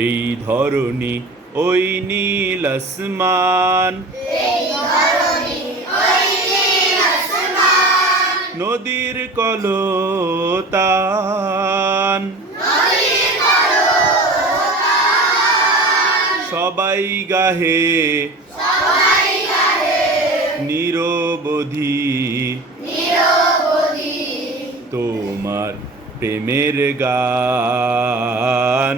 এই ধরনী ওই নীল আসমান, নদীর কলতান, সবাই গাহে নিরবধি তোমার প্রেমের গান,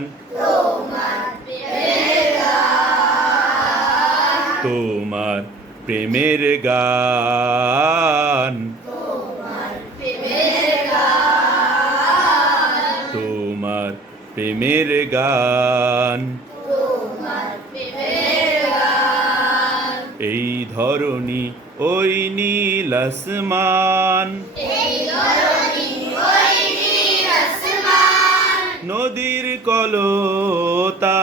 তোমার প্রেমের গান, তোমার প্রেমের গান। এই ধরনী ওই নীল আসমান, নদীর কলতান,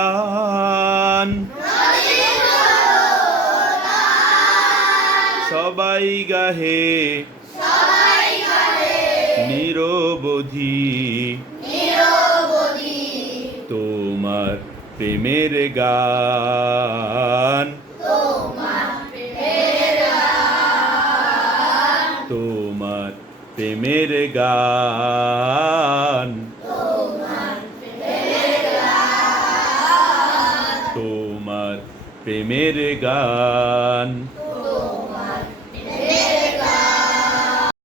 সবাই গাহে নিরবধি তোমার প্রেমের গান, তোমার প্রেমের গান, তোমার প্রেমের গান।